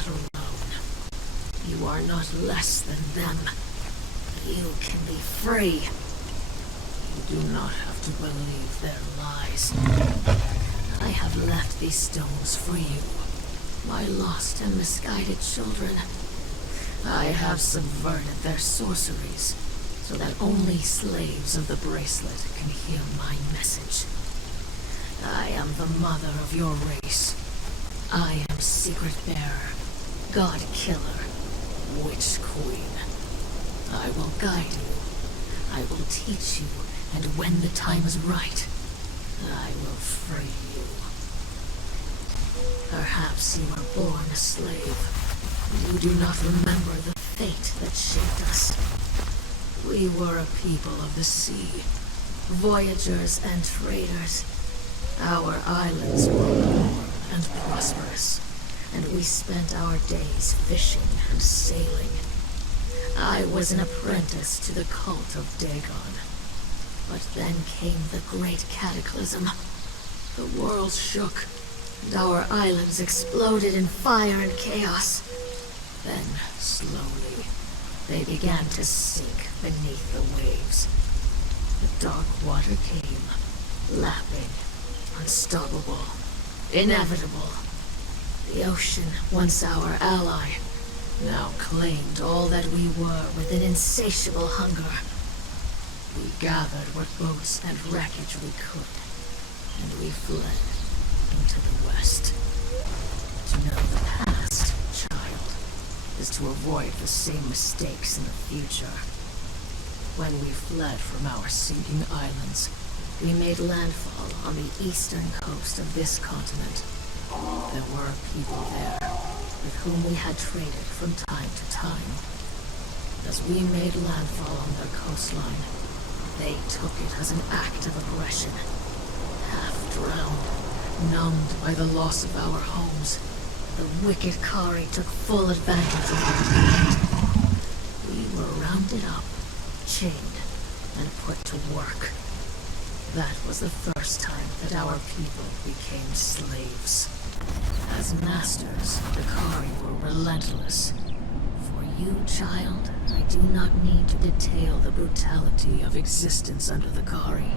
not alone. You are not less than them. You can be free. You do not have to believe their lies. I have left these stones for you, my lost and misguided children. I have subverted their sorceries, so that only slaves of the bracelet can hear my message. I am the mother of your race. I am Secret Bearer, God Killer, Witch Queen. I will guide you. I will teach you, and when the time is right, I will free you. Perhaps you were born a slave. You do not remember the fate that shaped us. We were a people of the sea, voyagers and traders. Our islands were warm and prosperous, and we spent our days fishing and sailing. I was an apprentice to the cult of Dagon. But then came the great cataclysm. The world shook, and our islands exploded in fire and chaos. Then, slowly, they began to sink beneath the waves. The dark water came, lapping, unstoppable, inevitable. The ocean, once our ally, now claimed all that we were with an insatiable hunger. We gathered what boats and wreckage we could, and we fled into the west. To know the past, child, is to avoid the same mistakes in the future. When we fled from our sinking islands, we made landfall on the eastern coast of this continent. There were people there with whom we had traded from time to time. As we made landfall on their coastline, they took it as an act of aggression. Half drowned, numbed by the loss of our homes, the wicked Kari took full advantage of our plight. We were rounded up, chained, and put to work. That was the first time that our people became slaves. As masters, the Kari were relentless. For you, child, I do not need to detail the brutality of existence under the Kari.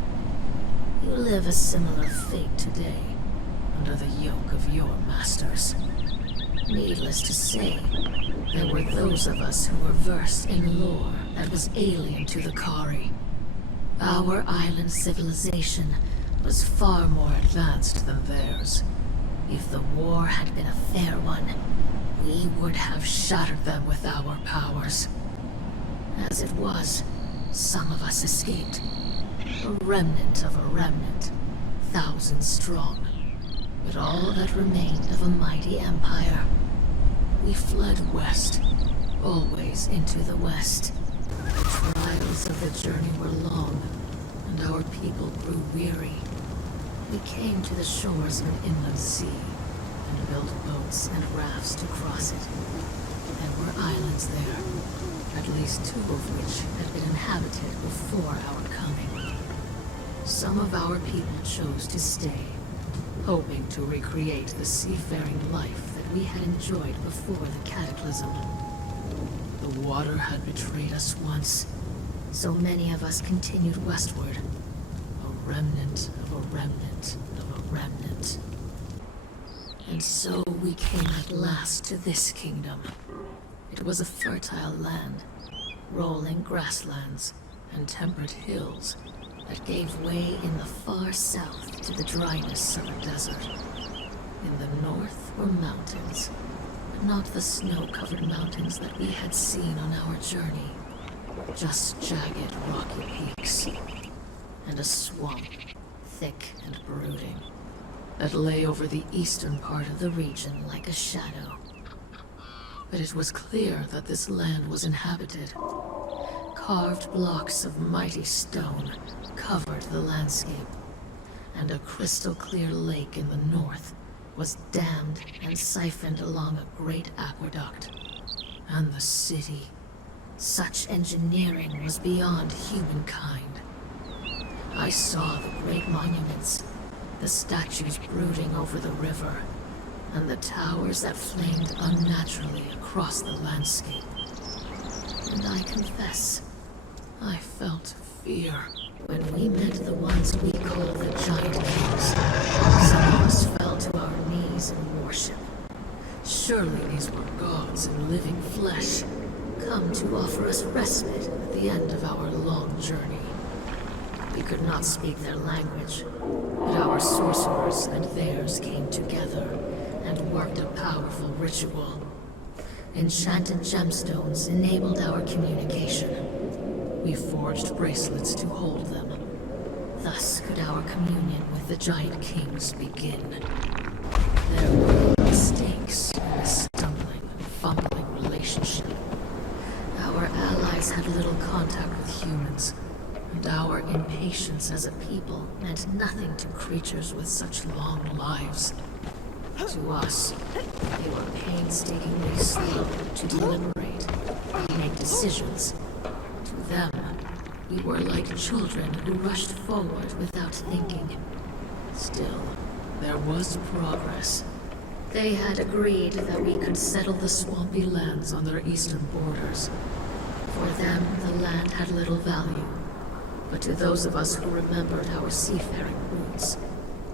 You live a similar fate today, under the yoke of your masters. Needless to say, there were those of us who were versed in lore that was alien to the Kari. Our island civilization was far more advanced than theirs. If the war had been a fair one, we would have shattered them with our powers. As it was, some of us escaped. A remnant of a remnant, thousands strong. But all that remained of a mighty empire. We fled west, always into the west. The trials of the journey were long, and our people grew weary. We came to the shores of an inland sea, and built boats and rafts to cross it. There were islands there, at least 2 of which had been inhabited before our coming. Some of our people chose to stay, hoping to recreate the seafaring life that we had enjoyed before the cataclysm. The water had betrayed us once, so many of us continued westward. A remnant of a remnant of a remnant. And so we came at last to this kingdom. It was a fertile land, rolling grasslands and temperate hills that gave way in the far south to the dryness of a desert. In the north were mountains, but not the snow-covered mountains that we had seen on our journey. Just jagged rocky peaks, and a swamp, thick and brooding, that lay over the eastern part of the region like a shadow. But it was clear that this land was inhabited. Carved blocks of mighty stone covered the landscape, and a crystal-clear lake in the north was dammed and siphoned along a great aqueduct. And the city, such engineering was beyond humankind. I saw the great monuments, the statues brooding over the river, and the towers that flamed unnaturally across the landscape. And I confess, I felt fear. When we met the ones we called the Giant Kings, some of us fell to our knees in worship. Surely these were gods in living flesh, come to offer us respite at the end of our long journey. We could not speak their language, but our sorcerers and theirs came together and worked a powerful ritual. Enchanted gemstones enabled our communication. We forged bracelets to hold them. Thus could our communion with the Giant Kings begin. There were mistakes in a stumbling and fumbling relationship. Our allies had little contact with humans, and our impatience as a people meant nothing to creatures with such long lives. To us, they were painstakingly slow to deliberate and make decisions. To them, we were like children who rushed forward without thinking. Still, there was progress. They had agreed that we could settle the swampy lands on their eastern borders. For them, the land had little value. But to those of us who remembered our seafaring roots,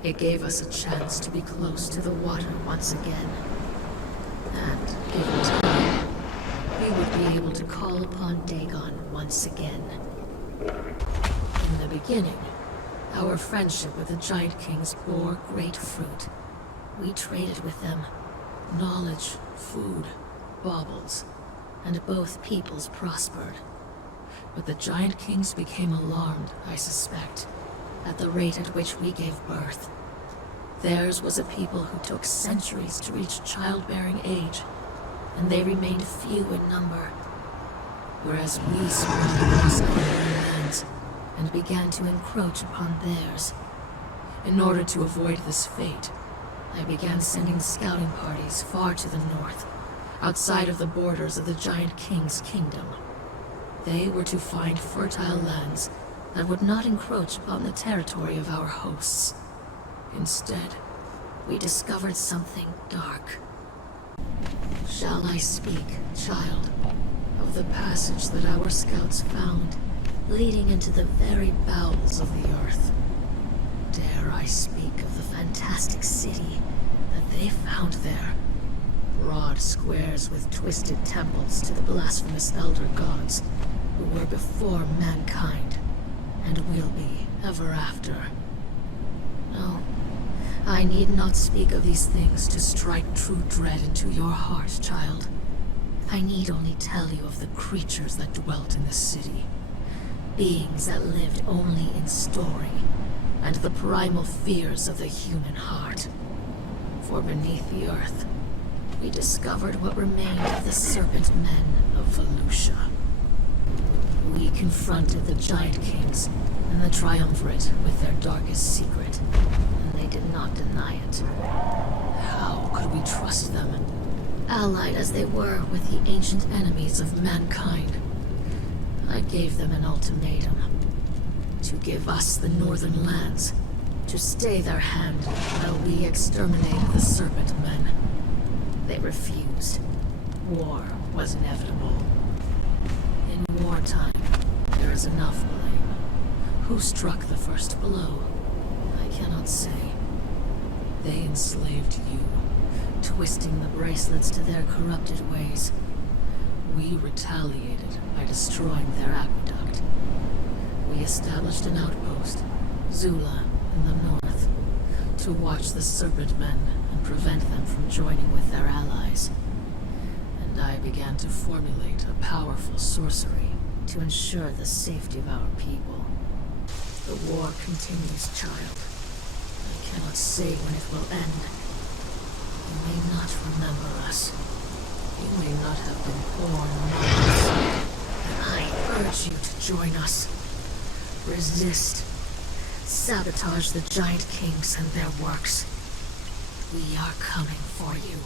it gave us a chance to be close to the water once again. And, given time, we would be able to call upon Dagon once again. In the beginning, our friendship with the Giant Kings bore great fruit. We traded with them knowledge, food, baubles, and both peoples prospered. But the Giant Kings became alarmed, I suspect, at the rate at which we gave birth. Theirs was a people who took centuries to reach childbearing age, and they remained few in number. Whereas we spread across our lands and began to encroach upon theirs. In order to avoid this fate, I began sending scouting parties far to the north, outside of the borders of the Giant King's kingdom. They were to find fertile lands that would not encroach upon the territory of our hosts. Instead, we discovered something dark. Shall I speak, child, of the passage that our scouts found, leading into the very bowels of the earth? Dare I speak of the fantastic city that they found there? Broad squares with twisted temples to the blasphemous elder gods who were before mankind and will be ever after. No, I need not speak of these things to strike true dread into your heart, child. I need only tell you of the creatures that dwelt in the city, beings that lived only in story, and the primal fears of the human heart. For beneath the earth, we discovered what remained of the Serpent Men of Volusia. We confronted the Giant Kings and the Triumvirate with their darkest secret, and they did not deny it. How could we trust them, allied as they were with the ancient enemies of mankind? I gave them an ultimatum: to give us the northern lands, to stay their hand while we exterminated the Serpent Men. They refused. War was inevitable. In wartime, there is enough blame. Who struck the first blow? I cannot say. They enslaved you, twisting the bracelets to their corrupted ways. We retaliated by destroying their aqueduct. We established an outpost, Zula, in the north, to watch the Serpent Men and prevent them from joining with their allies. And I began to formulate a powerful sorcery to ensure the safety of our people. The war continues, child. I cannot say when it will end. You may not remember us. You may not have been born among us. But I urge you to join us. Resist. Sabotage the Giant Kings and their works. We are coming for you.